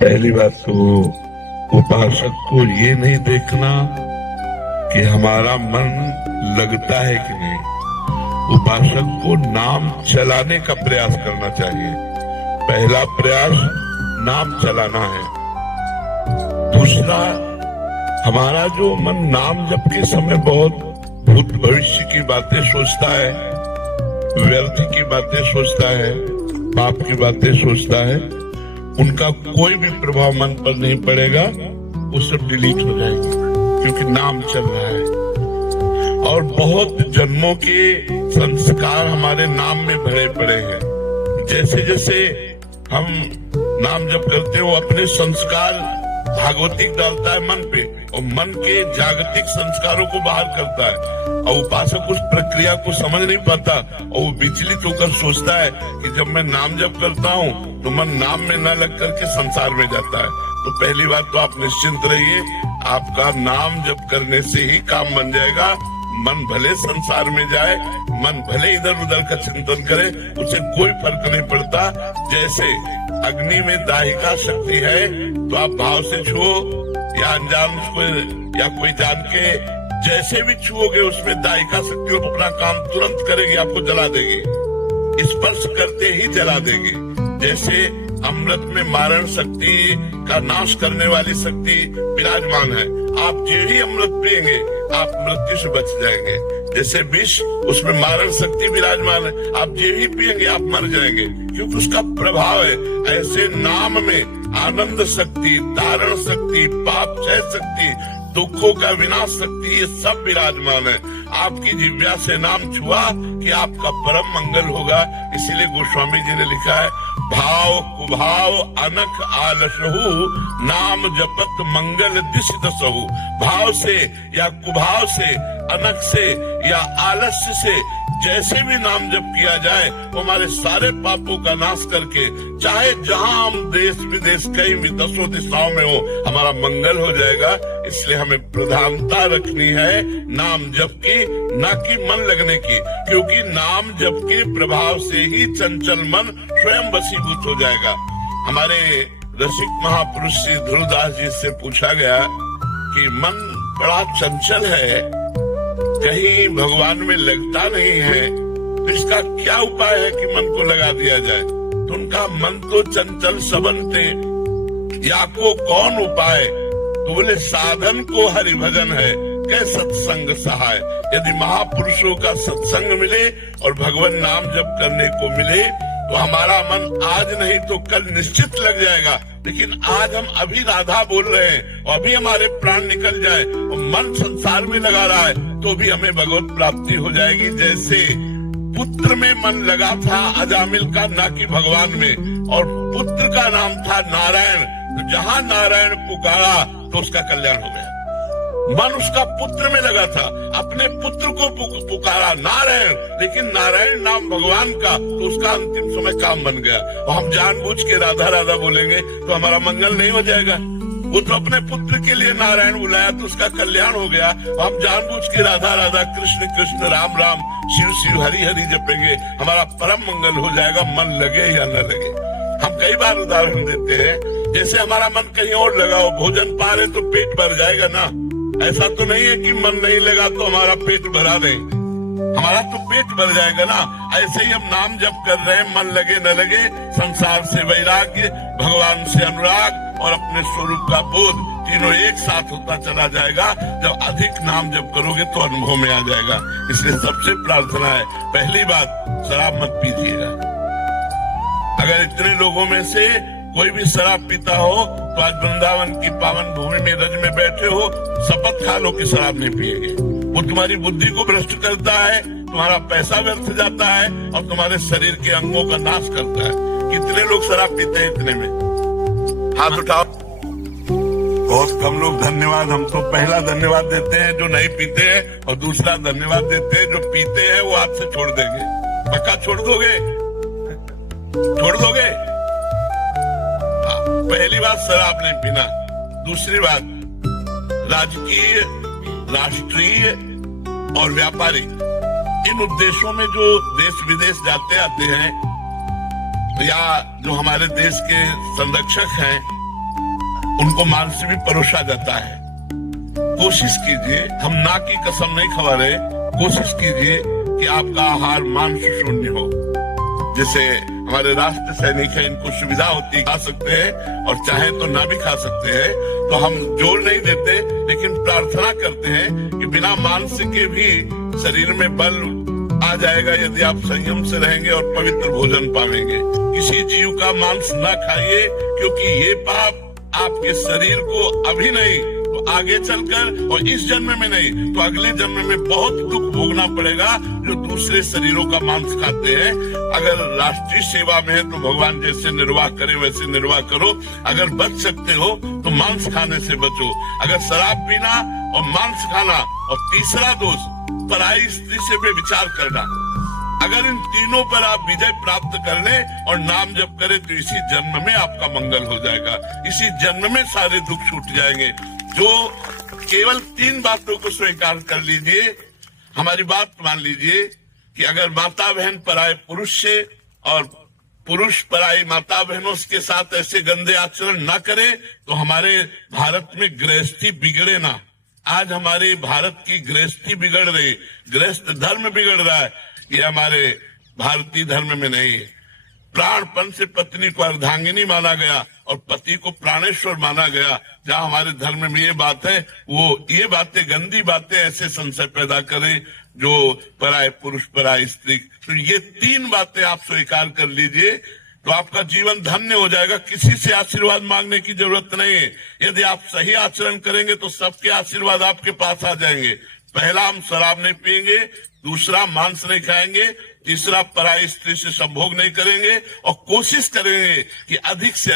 पहली बात तो उपासक को ये नहीं देखना कि हमारा मन लगता है कि नहीं, उपासक को नाम चलाने का प्रयास करना चाहिए। पहला प्रयास नाम चलाना है। दूसरा, हमारा जो मन नाम जप के समय बहुत भूत भविष्य की बातें सोचता है, व्यर्थ की बातें सोचता है, पाप की बातें सोचता है, उनका कोई भी प्रभाव मन पर नहीं पड़ेगा, वो सब डिलीट हो जाएंगे, क्योंकि नाम चल रहा है। और बहुत जन्मों के संस्कार हमारे नाम में भरे पड़े हैं। जैसे जैसे हम नाम जप करते हो, अपने संस्कार भागवतिक डालता है मन पे, और मन के जागतिक संस्कारों को बाहर करता है। और उपासक उस प्रक्रिया को समझ नहीं पाता, और वो विचलित होकर सोचता है कि जब मैं नाम जप करता हूँ तो मन नाम में न लग करके संसार में जाता है। तो पहली बात तो आप निश्चिंत रहिए, आपका नाम जप करने से ही काम बन जाएगा। मन भले संसार में जाए, मन भले इधर उधर का चिंतन करे, उसे कोई फर्क नहीं पड़ता। जैसे अग्नि में दाहिका शक्ति है, तो आप भाव से छुओ या अनजान उसको या कोई जान के जैसे भी छुओगे, उसमें दाहिका शक्ति अपना काम तुरंत करेगी, आपको जला देगी, स्पर्श करते ही जला देगी। जैसे अमृत में मारण शक्ति का नाश करने वाली शक्ति विराजमान है, आप जो ही अमृत पिएंगे आप मृत्यु से बच जाएंगे। जैसे विष, उसमें मारण शक्ति विराजमान है, आप जो ही पिएंगे आप मर जाएंगे, क्योंकि उसका प्रभाव है। ऐसे नाम में आनंद शक्ति, धारण शक्ति, पाप क्षय शक्ति, दुखों का विनाश शक्ति, ये सब विराजमान है। आपकी जिह्वा से नाम छुआ कि आपका परम मंगल होगा। इसीलिए गोस्वामी जी ने लिखा है, भाव कुभाव अनख आलसहु, नाम जपत मंगल दिश दसहु। भाव से या कुभाव से, अनख से या आलस्य से जैसे भी नाम जप किया जाए, वो हमारे सारे पापों का नाश करके, चाहे जहां हम देश विदेश कहीं भी दसों दिशाओं में हो, हमारा मंगल हो जाएगा। इसलिए हमें प्रधानता रखनी है नाम जप की, न कि मन लगने की, क्योंकि नाम जप के प्रभाव से ही चंचल मन स्वयं वशीभूत हो जाएगा। हमारे रसिक महापुरुष श्री ध्रुवदास जी से पूछा गया कि मन बड़ा चंचल है, कहीं भगवान में लगता नहीं है, तो इसका क्या उपाय है कि मन को लगा दिया जाए? तो उनका मन तो चंचल सबनते, या को कौन उपाय? तो बोले साधन को हरि भजन है, कै सत्संग सहाय। यदि महापुरुषों का सत्संग मिले और भगवान नाम जप करने को मिले, तो हमारा मन आज नहीं तो कल निश्चित लग जाएगा। लेकिन आज हम अभी राधा बोल रहे हैं और अभी हमारे प्राण निकल जाए और मन संसार में लगा रहा है, तो भी हमें भगवत प्राप्ति हो जाएगी। जैसे पुत्र में मन लगा था अजामिल का, ना कि भगवान में, और पुत्र का नाम था नारायण, तो जहाँ नारायण पुकारा तो उसका कल्याण हो गया। मन उसका पुत्र में लगा था, अपने पुत्र को पुकारा नारायण, लेकिन नारायण नाम भगवान का, तो उसका अंतिम समय काम बन गया। और हम जानबूझ के राधा राधा बोलेंगे तो हमारा मंगल नहीं हो जाएगा। वो तो अपने पुत्र के लिए नारायण बुलाया तो उसका कल्याण हो गया। हम जानबूझ के राधा राधा, कृष्ण कृष्ण, राम राम, शिव शिव, हरि हरि जपेंगे, हमारा परम मंगल हो जाएगा, मन लगे या न लगे। हम कई बार उदाहरण देते हैं, जैसे हमारा मन कहीं और लगा हो, भोजन पा रहे तो पेट भर जाएगा ना। ऐसा तो नहीं है कि मन नहीं लगा तो हमारा पेट भरा नहीं, हमारा तो पेट भर जाएगा ना। ऐसे ही हम नाम जप कर रहे हैं, मन लगे न लगे, संसार से वैराग्य, भगवान से अनुराग और अपने स्वरूप का बोध, तीनों एक साथ होता चला जाएगा। जब अधिक नाम जप करोगे तो अनुभव में आ जाएगा। इसलिए सबसे प्रार्थना है, पहली बात, शराब मत पीजिएगा। अगर इतने लोगों में से कोई भी शराब पीता हो तो आज वृंदावन की पावन भूमि में रज में बैठे हो, शपथ खा लो कि शराब नहीं पिएंगे। वो तुम्हारी बुद्धि को भ्रष्ट करता है, तुम्हारा पैसा व्यर्थ जाता है और तुम्हारे शरीर के अंगों का नाश करता है। कितने लोग शराब पीते हैं? इतने में हाथ उठाओ। बहुत कम लोग। धन्यवाद। हम तो पहला धन्यवाद देते हैं जो नहीं पीते हैं, और दूसरा धन्यवाद देते हैं जो पीते हैं, वो हाथ से छोड़ देंगे। पक्का छोड़ दोगे? छोड़ दोगे? पहली बात, शराब नहीं पीना। दूसरी बात, राजकीय, राष्ट्रीय और व्यापारिक, इन उद्देश्यों में जो देश विदेश जाते आते हैं, या जो हमारे देश के संरक्षक हैं, उनको मांस भी परोसा जाता है। कोशिश कीजिए, हम ना की कसम नहीं खा रहे, कोशिश कीजिए कि आपका आहार मांस शून्य हो। जैसे हमारे राष्ट्र सैनिक हैं, इनको सुविधा होती है, खा सकते हैं और चाहे तो ना भी खा सकते हैं, तो हम जोर नहीं देते, लेकिन प्रार्थना करते हैं कि बिना मांस के भी शरीर में बल आ जाएगा यदि आप संयम से रहेंगे और पवित्र भोजन पाएंगे। किसी जीव का मांस ना खाइए, क्योंकि ये पाप आपके शरीर को अभी नहीं तो आगे चलकर, और इस जन्म में नहीं तो अगले जन्म में बहुत दुख भोगना पड़ेगा जो दूसरे शरीरों का मांस खाते हैं। अगर राष्ट्रीय सेवा में है तो भगवान जैसे निर्वाह करे वैसे निर्वाह करो। अगर बच सकते हो तो मांस खाने से बचो। अगर शराब पीना और मांस खाना, और तीसरा दोष पराई स्त्री से व्यभिचार करना, अगर इन तीनों पर आप विजय प्राप्त कर ले और नाम जप करें तो इसी जन्म में आपका मंगल हो जाएगा, इसी जन्म में सारे दुख छूट जाएंगे। जो केवल 3 बातों को स्वीकार कर लीजिए, हमारी बात मान लीजिए कि अगर माता बहन पराये पुरुष से और पुरुष पराई माता बहनों के साथ ऐसे गंदे आचरण ना करे तो हमारे भारत में गृहस्थी बिगड़े ना। आज हमारे भारत की गृहस्थी बिगड़ रही, गृहस्थ धर्म बिगड़ रहा है, ये हमारे भारतीय धर्म में नहीं है। प्राणपन से पत्नी को अर्धांगिनी माना गया और पति को प्राणेश्वर माना गया। जहाँ हमारे धर्म में ये बात है, वो ये बातें, गंदी बातें ऐसे संशय पैदा करे जो पराय पुरुष पराय स्त्री। तो ये 3 बातें आप स्वीकार कर लीजिए तो आपका जीवन धन्य हो जाएगा। किसी से आशीर्वाद मांगने की जरूरत नहीं है। यदि आप सही आचरण करेंगे तो सबके आशीर्वाद आपके पास आ जाएंगे। पहला, हम शराब नहीं पिएंगे, दूसरा मांस नहीं खाएंगे, तीसरा पराई स्त्री से संभोग नहीं करेंगे और कोशिश करेंगे कि अधिक से